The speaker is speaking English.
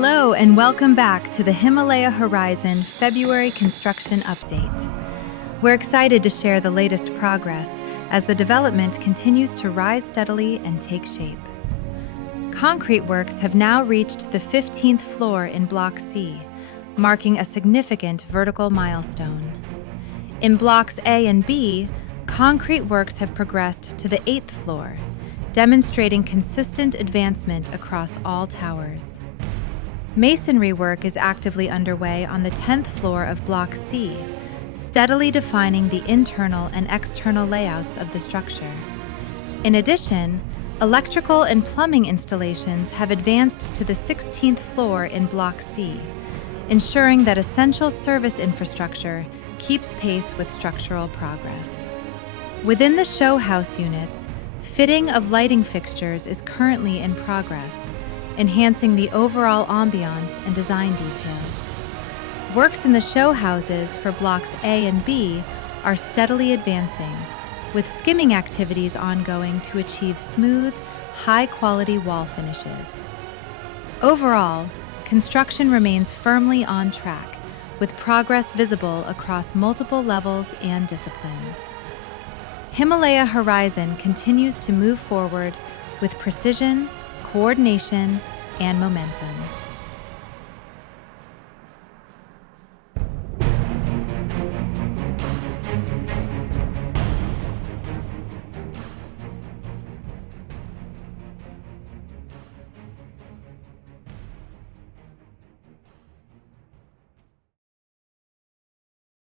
Hello and welcome back to the Himalaya Horizon February construction update. We're excited to share the latest progress as the development continues to rise steadily and take shape. Concrete works have now reached the 15th floor in Block C, marking a significant vertical milestone. In Blocks A and B, concrete works have progressed to the 8th floor, demonstrating consistent advancement across all towers. Masonry work is actively underway on the 10th floor of Block C, steadily defining the internal and external layouts of the structure. In addition, electrical and plumbing installations have advanced to the 16th floor in Block C, ensuring that essential service infrastructure keeps pace with structural progress. Within the show house units, fitting of lighting fixtures is currently in progress, enhancing the overall ambiance and design detail. Works in the show houses for Blocks A and B are steadily advancing, with skimming activities ongoing to achieve smooth, high-quality wall finishes. Overall, construction remains firmly on track, with progress visible across multiple levels and disciplines. Himalaya Horizon continues to move forward with precision, coordination, and momentum.